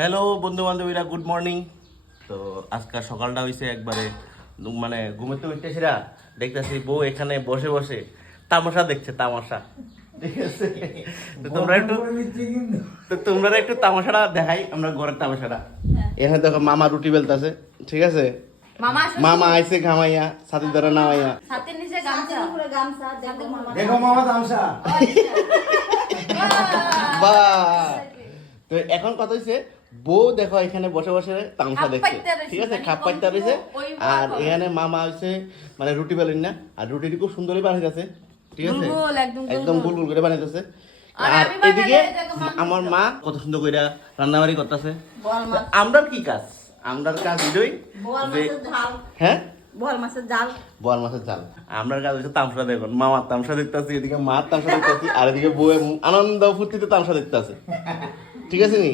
Hello বন্ধু বান্ধবীরা, good morning. তো আজকাল সকালটা হয়েছে একবারে মানে ঘুমেতে উঠতেছিরা দেখতেছি বউ এখানে বসে বসে তামাশা দেখছে, তামাশা। ঠিক আছে, তো তোমরা একটু তামাশাটা দেখাই, আমরা ঘরের তামাশাটা। এখানে দেখো মামা রুটি বেলতেছে, ঠিক আছে। মামা আইছে ঘামাইয়া ছাতির দ্বারা নামাইয়া। ছাতির নিচে গামছা দেখো মামা তামসা। বাহ! তো এখন কথা হইছে বউ দেখো এখানে বসে বসে তামসা খাপ দেখছে, পাইতে রইছে, ঠিক আছে, মানে খাপ পাইতে রয়েছে। ওই আর বরাবর। এখানে মামা হইছে মানে রুটি বেলেন না, আর রুটিটি খুব সুন্দরই বানাইতেছে, ঠিক আছে, গুলগুল, একদম একদম গুলগুল। গুল গুল করে বানাইতেছে। আর আর আমি বানাইলে এদিকে এটাকে মাংস আমার মা কত সুন্দর করে রান্নাবাড়ি করতেছে। বল মাছ। আমরার কি কাজ? আমরার কাজ এটাই বল যে মাছের ঝাল হ্যাঁ বল মাছের ঝাল বল মাছের চাল। আমরার কাজ হচ্ছে তামসা দেখুন, মামার তামসা দেখতেছি, এদিকে মার তামসা দেখতেছি, আর এদিকে বউ আনন্দ ফুর্তিতে তামসা দেখতেছে, ঠিক আছে নি।